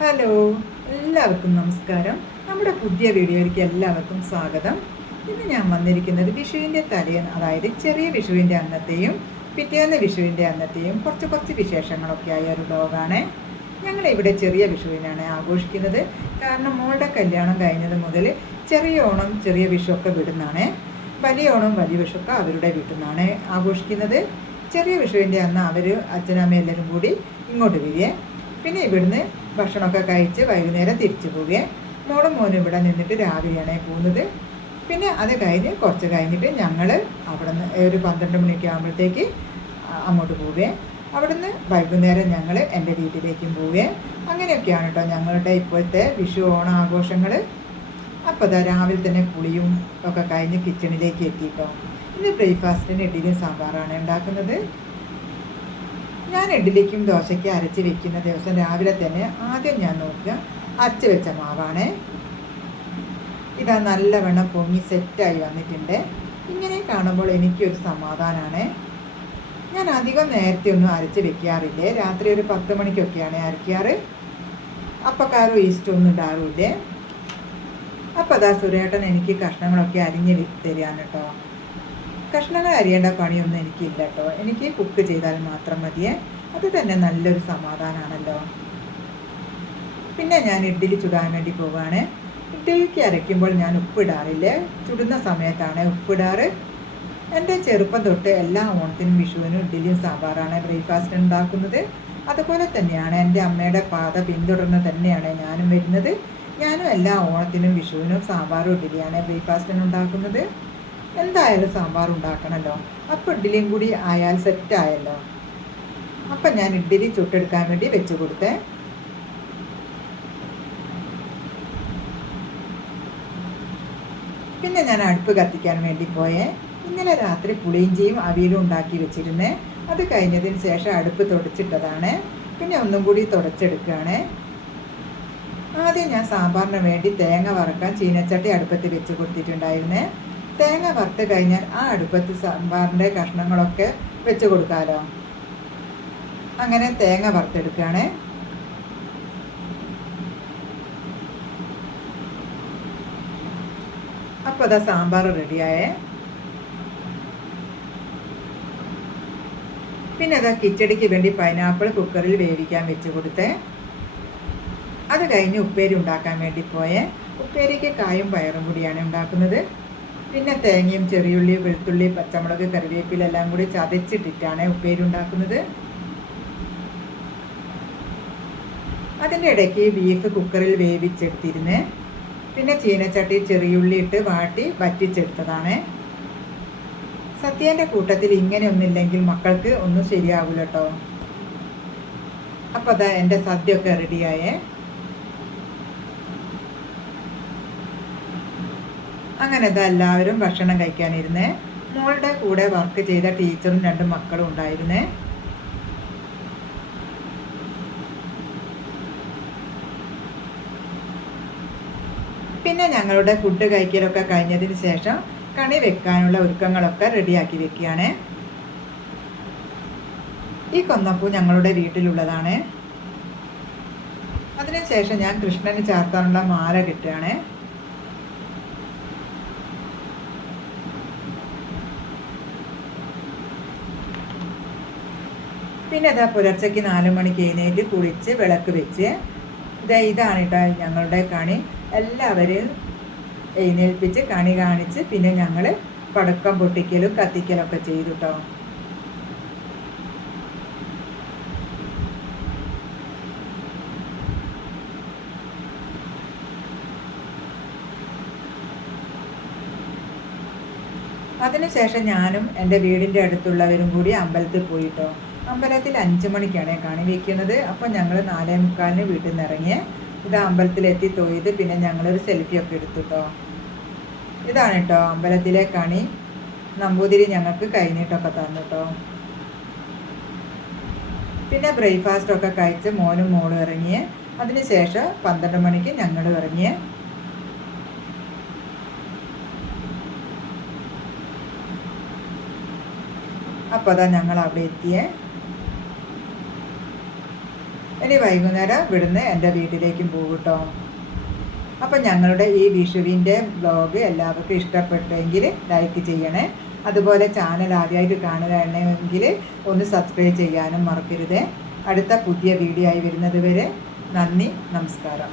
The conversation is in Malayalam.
ഹലോ, എല്ലാവർക്കും നമസ്കാരം. നമ്മുടെ പുതിയ വീഡിയോയിലേക്ക് എല്ലാവർക്കും സ്വാഗതം. ഇന്ന് ഞാൻ വന്നിരിക്കുന്നത് വിഷുവിൻ്റെ തലേന്ന്, അതായത് ചെറിയ വിഷുവിൻ്റെ അന്നത്തെയും പിറ്റേന്ന് വിഷുവിൻ്റെ അന്നത്തെയും കുറച്ച് കുറച്ച് വിശേഷങ്ങളൊക്കെ ആയ ഒരു വ്ലോഗാണ്. ഞങ്ങളിവിടെ ചെറിയ വിഷുവിനാണ് ആഘോഷിക്കുന്നത്. കാരണം മോളുടെ കല്യാണം കഴിഞ്ഞത് മുതൽ ചെറിയ ഓണം ചെറിയ വിഷുവൊക്കെ വിടുന്നതാണ്. വലിയ ഓണം വലിയ വിഷുവൊക്കെ അവരുടെ വീട്ടിൽ നിന്നാണ് ആഘോഷിക്കുന്നത്. ചെറിയ വിഷുവിൻ്റെ അന്ന് അവർ അച്ഛനമ്മ എല്ലാവരും കൂടി ഇങ്ങോട്ട് വരികയെ, പിന്നെ ഇവിടുന്ന് ഭക്ഷണമൊക്കെ കഴിച്ച് വൈകുന്നേരം തിരിച്ചു പോവുകയെ. മോനും ഇവിടെ നിന്നിട്ട് രാവിലെയാണ് പോകുന്നത്. പിന്നെ അത് കഴിഞ്ഞ് കുറച്ച് കഴിഞ്ഞിട്ട് ഞങ്ങൾ അവിടെ നിന്ന് ഒരു 12 മണിയൊക്കെ ആകുമ്പോഴത്തേക്ക് അങ്ങോട്ട് പോവുകയെ. അവിടെ നിന്ന് വൈകുന്നേരം ഞങ്ങൾ എൻ്റെ വീട്ടിലേക്കും പോവുകയെ. അങ്ങനെയൊക്കെയാണ് കേട്ടോ ഞങ്ങളുടെ ഇപ്പോഴത്തെ വിഷു ഓണ ആഘോഷങ്ങൾ. അപ്പോൾ അതാ രാവിലെ തന്നെ കുളിയും ഒക്കെ കഴിഞ്ഞ് കിച്ചണിലേക്ക് എത്തിയിട്ടോ. ഇന്ന് ബ്രേക്ക്ഫാസ്റ്റിന് ഇഡ്ഡലിയും സാമ്പാറാണ് ഉണ്ടാക്കുന്നത്. ഞാൻ ഇഡ്ഡലിക്കും ദോശയ്ക്കും അരച്ച് വെക്കുന്ന ദിവസം രാവിലെ തന്നെ ആദ്യം ഞാൻ നോക്കുക അരച്ച് വെച്ച മാവാണ്. ഇതാ നല്ലവണ്ണം പൊങ്ങി സെറ്റായി വന്നിട്ടുണ്ട്. ഇങ്ങനെ കാണുമ്പോൾ എനിക്കൊരു സമാധാനമാണ്. ഞാൻ അധികം നേരത്തെ ഒന്നും അരച്ച് വെക്കാറില്ലേ. രാത്രി ഒരു 10 മണിക്കൊക്കെയാണ് അരയ്ക്കാറ്. അപ്പക്കാരും ഈസ്റ്റൊന്നും ഉണ്ടാവില്ലേ. അപ്പോൾ അതാ സുരേട്ടൻ എനിക്ക് കഷ്ണങ്ങളൊക്കെ അരിഞ്ഞ് തരികയാണ് കേട്ടോ. കഷ്ണങ്ങൾ അരിയേണ്ട പണിയൊന്നും എനിക്കില്ല കേട്ടോ. എനിക്ക് കുക്ക് ചെയ്താൽ മാത്രം മതിയേ. അത് തന്നെ നല്ലൊരു സമാധാനമാണല്ലോ. പിന്നെ ഞാൻ ഇഡ്ഡലി ചുടാൻ വേണ്ടി പോവുകയാണ്. ഇഡ്ഡലിക്ക് അരയ്ക്കുമ്പോൾ ഞാൻ ഉപ്പിടാറില്ലേ, ചുടുന്ന സമയത്താണ് ഉപ്പിടാറ്. എൻ്റെ ചെറുപ്പം തൊട്ട് എല്ലാ ഓണത്തിനും വിഷുവിനും ഇഡ്ഡലിയും സാമ്പാറാണ് ബ്രേക്ക്ഫാസ്റ്റ് ഉണ്ടാക്കുന്നത്. അതുപോലെ തന്നെയാണ് എൻ്റെ അമ്മയുടെ പാത പിന്തുടർന്ന് തന്നെയാണ് ഞാനും വരുന്നത്. ഞാനും എല്ലാ ഓണത്തിനും വിഷുവിനും സാമ്പാറും ഇഡ്ഡലിയാണ് ബ്രേക്ക്ഫാസ്റ്റിന് ഉണ്ടാക്കുന്നത്. എന്തായാലും സാമ്പാർ ഉണ്ടാക്കണമല്ലോ. അപ്പോൾ ഇഡ്ഡലിയും കൂടി ആയാൽ സെറ്റായല്ലോ. അപ്പം ഞാൻ ഇഡ്ഡലി ചുട്ടെടുക്കാൻ വേണ്ടി വെച്ച് കൊടുത്തേ. പിന്നെ ഞാൻ അടുപ്പ് കത്തിക്കാൻ വേണ്ടി പോയേ. ഇന്നലെ രാത്രി പുളിയിഞ്ചിയും അവിയലും ഉണ്ടാക്കി വെച്ചിരുന്നേ. അത് കഴിഞ്ഞതിന് ശേഷം അടുപ്പ് തുടച്ചിട്ടതാണ്. പിന്നെ ഒന്നും കൂടി തുടച്ചെടുക്കുകയാണ്. ആദ്യം ഞാൻ സാമ്പാറിന് വേണ്ടി തേങ്ങ വറക്കാൻ ചീനച്ചട്ടി അടുപ്പത്ത് വെച്ച് കൊടുത്തിട്ടുണ്ടായിരുന്നേ. തേങ്ങ വറുത്ത് കഴിഞ്ഞാൽ ആ അടുപ്പത്ത് സാമ്പാറിൻ്റെ കഷ്ണങ്ങളൊക്കെ വെച്ച് കൊടുക്കാമല്ലോ. അങ്ങനെ തേങ്ങ വറുത്തെടുക്കുകയാണ്. അപ്പോൾ അതാ സാമ്പാർ റെഡിയായേ. പിന്നെ അതാ കിച്ചടിക്ക് വേണ്ടി പൈനാപ്പിൾ കുക്കറിൽ വേവിക്കാൻ വെച്ച് കൊടുത്തേ. അത് കഴിഞ്ഞ് ഉപ്പേരി ഉണ്ടാക്കാൻ വേണ്ടി പോയേ. ഉപ്പേരിക്ക് കായും പയറും കൂടിയാണ് ഉണ്ടാക്കുന്നത്. പിന്നെ തേങ്ങയും ചെറിയുള്ളി വെളുത്തുള്ളി പച്ചമുളക് കറിവേപ്പില എല്ലാം കൂടി ചതച്ചിട്ടിട്ടാണ് ഉപ്പേരി ഉണ്ടാക്കുന്നത്. അതിൻ്റെ ഇടയ്ക്ക് ബീഫ് കുക്കറിൽ വേവിച്ചെടുത്തിരുന്നേ. പിന്നെ ചീനച്ചട്ടി ചെറിയുള്ളി ഇട്ട് വാട്ടി വറ്റിച്ചെടുത്തതാണ്. സദ്യേൻ്റെ കൂട്ടത്തിൽ ഇങ്ങനെ ഒന്നില്ലെങ്കിൽ മക്കൾക്ക് ഒന്നും ശരിയാവില്ല കേട്ടോ. അപ്പോൾ അതാ എൻ്റെ സദ്യയൊക്കെ റെഡിയായേ. അങ്ങനെ ഇതാ എല്ലാവരും ഭക്ഷണം കഴിക്കാനിരുന്നേ. മോളുടെ കൂടെ വർക്ക് ചെയ്ത ടീച്ചറും 2 മക്കളും ഉണ്ടായിരുന്നേ. പിന്നെ ഞങ്ങളുടെ ഫുഡ് കഴിക്കലൊക്കെ കഴിഞ്ഞതിന് ശേഷം കണി വെക്കാനുള്ള ഒരുക്കങ്ങളൊക്കെ റെഡിയാക്കി വെക്കുകയാണ്. ഈ കൊന്നപ്പൂ ഞങ്ങളുടെ വീട്ടിലുള്ളതാണ്. അതിനുശേഷം ഞാൻ കൃഷ്ണന് ചാർത്താനുള്ള മാല കെട്ടുകയാണ്. പിന്നെ അതാ പുലർച്ചയ്ക്ക് 4 മണിക്ക് എഴുന്നേറ്റ് കുളിച്ച് വിളക്ക് വെച്ച് ഇതാണ് കേട്ടോ ഞങ്ങളുടെ കണി. എല്ലാവരും എഴുന്നേൽപ്പിച്ച് കണി കാണിച്ച് പിന്നെ ഞങ്ങൾ പടക്കം പൊട്ടിക്കലും കത്തിക്കലൊക്കെ ചെയ്തു കേട്ടോ. അതിനുശേഷം ഞാനും എൻ്റെ വീടിൻ്റെ അടുത്തുള്ളവരും കൂടി അമ്പലത്തിൽ പോയിട്ടോ. അമ്പലത്തിൽ 5 മണിക്കാണ് കണി വയ്ക്കുന്നത്. അപ്പം ഞങ്ങൾ 4:45 വീട്ടിൽ നിന്ന് ഇറങ്ങിയേ. ഇത് അമ്പലത്തിലെത്തി തൊഴുത് പിന്നെ ഞങ്ങളൊരു സെൽഫിയൊക്കെ എടുത്തു കേട്ടോ. ഇതാണ് കേട്ടോ അമ്പലത്തിലെ കണി. നമ്പൂതിരി ഞങ്ങൾക്ക് കഴിഞ്ഞിട്ടൊക്കെ തന്നു കേട്ടോ. പിന്നെ ബ്രേക്ക്ഫാസ്റ്റൊക്കെ കഴിച്ച് മോനും മോളും ഇറങ്ങിയേ. അതിനുശേഷം 12 മണിക്ക് ഞങ്ങൾ ഇറങ്ങിയേ. അപ്പോൾ അതാ ഞങ്ങൾ അവിടെ എത്തിയേ. ഇനി വൈകുന്നേരം ഇവിടുന്ന് എൻ്റെ വീട്ടിലേക്കും പോകും കേട്ടോ. അപ്പം ഞങ്ങളുടെ ഈ വിഷുവിൻ്റെ വ്ലോഗ് എല്ലാവർക്കും ഇഷ്ടപ്പെട്ടെങ്കിൽ ലൈക്ക് ചെയ്യണേ. അതുപോലെ ചാനൽ ആദ്യമായിട്ട് കാണുകയാണെങ്കിൽ ഒന്ന് സബ്സ്ക്രൈബ് ചെയ്യാനും മറക്കരുത്. അടുത്ത പുതിയ വീഡിയോ ആയി വരുന്നത് വരെ നന്ദി, നമസ്കാരം.